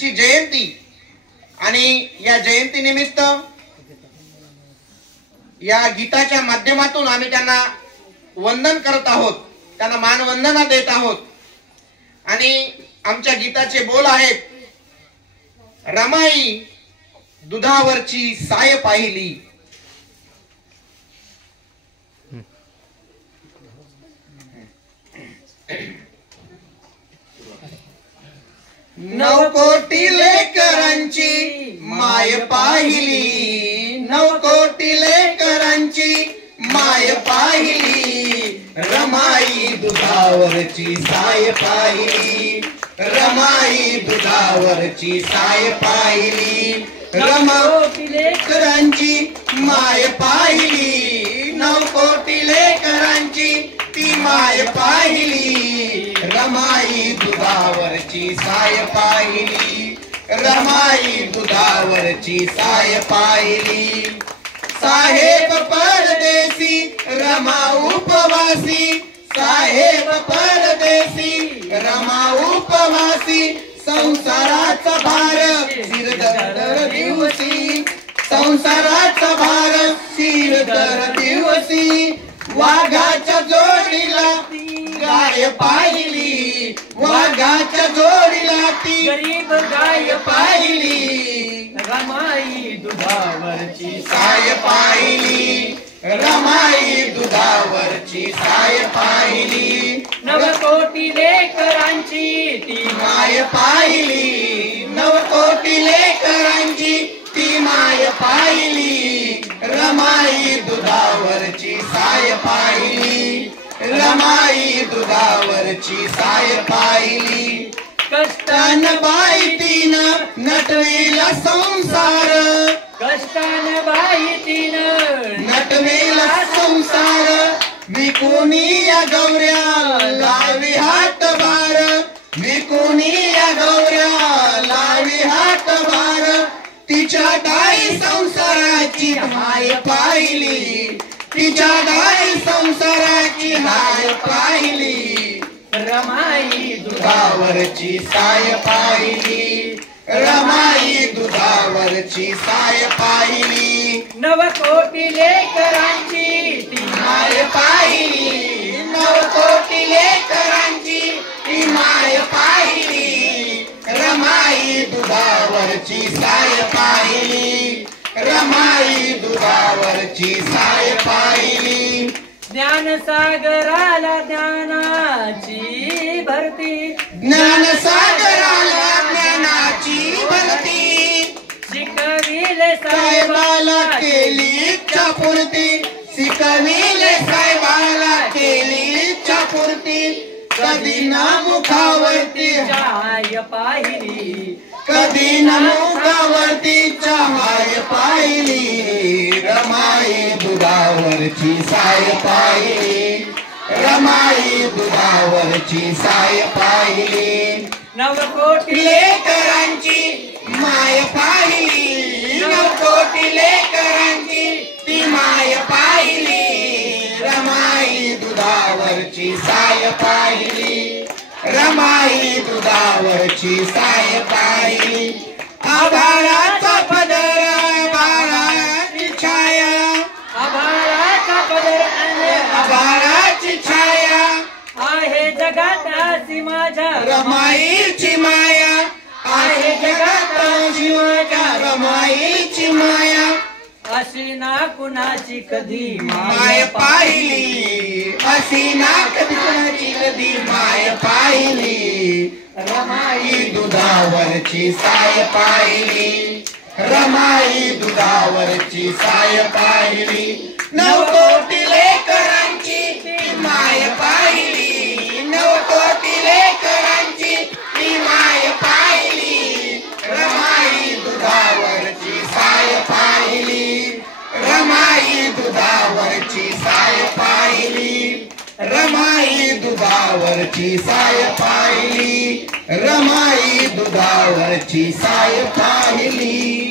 जयंती आणि या जयंती निमित्त या गीताच्या माध्यमातून आम्ही त्यांना वंदन करत आहोत, त्यांना मानवंदना देत आहोत। आणि आमच्या गीताचे बोल आहेत, रमाई दुधावरची साय पाहिली, नवकोटी लेकरांची माय पाहिली, नवकोटी लेकरांची माय पाहिली, रमाई दुधावरची साय पाहिली, रमाई दुधावरची साय पाहिली, रमाई लेकरांची माय पाहिली, नवकोटी लेकरांची ती माय पाहिली, रमाई दुधावरची साय पाहिली, रमाई दुधावरची साय पाहिली। साहेब परदेसी रमा उपवासी, साहेब परदेसी रमा उपवासी, संसाराचा भार शिरदर दिवसी, संसाराचा भार शिरदर दिवसी, वाघाच्या जोडीला गाय पाहिली, वाघाच्या जोडीला ती गरीब गाय पाहिली, रमाई दुधावरची साय पाहिली, रमाई दुधावरची साय पाहिली, नवकोटी लेकरांची ती माय पाहिली, नवकोटी लेकरांची ती माय पाहिली, रमाई दुधावरची साय पाहिली, रमाई दुधावरची साय पाहिली। कष्टान बाई तीन नटविला संसार, कष्टान बाई तीन नटविला संसार, विकुनी या गौऱ्या लावी हात भार, विकुनी या गौऱ्या लावी हात भार, तिच्या दाई संसाराची हाय पाहिली, तिच्या दाई संसाराची हाय पाहिली, रमाई दुधावरची साय पाहिली, रमाई दुधावरची साय पाहिली, नवकोटी लेकरांची ती माय पाहिली, नवकोटी लेकरांची ती माय पाहिली, रमाई दुधावरची साय पाहिली, रमाई दुधावरची साय पाहिली। ज्ञानसागराला ज्ञानाची भरती, ज्ञानसागराला ज्ञानाची भरती, शिकविले साहेबाला केली इच्छा पूर्ती, शिकविले साहेबाला केली इच्छा पूर्ती, कधी ना मुखावरती चहाय पाहिली, कधी ना मुखावरती चहाय पाहिली, रमाई दुधावरची साय पाहिली, रमाई दुधावरची साय पाहिली, नवकोटी लेकरांची माय पाहिली, नवकोटी लेकरांची ती माय पाहिली, रमाई दुधावरची साय पाहिली, रमाई दुधावरची साय पाहिली। आभाळाचा पदर आभाळाची छाया, आभाळाचा पदर आभाळाची छाया, आहे जगात अशी माझ्या रमाईची माया, आहे जगात अशी माझ्या रमाईची माया, अशी ना कुणाची कधी माय पाहिली, अशी ना कुणाची कधी माय पाहिली, रमाई दुधावरची साय पाहिली, रमाई दुधावरची साय पाहिली, नवकोटी लेकरांची ती माय पाहिली, नवकोटी लेकरांची ती माय पाहिली, रमाई दुधावरची साय पाहिली, रमाई दुधावरची साय पाहिली, रमाई दुधावरची साय पाहिली, रमाई दुधावरची साय पाहिली।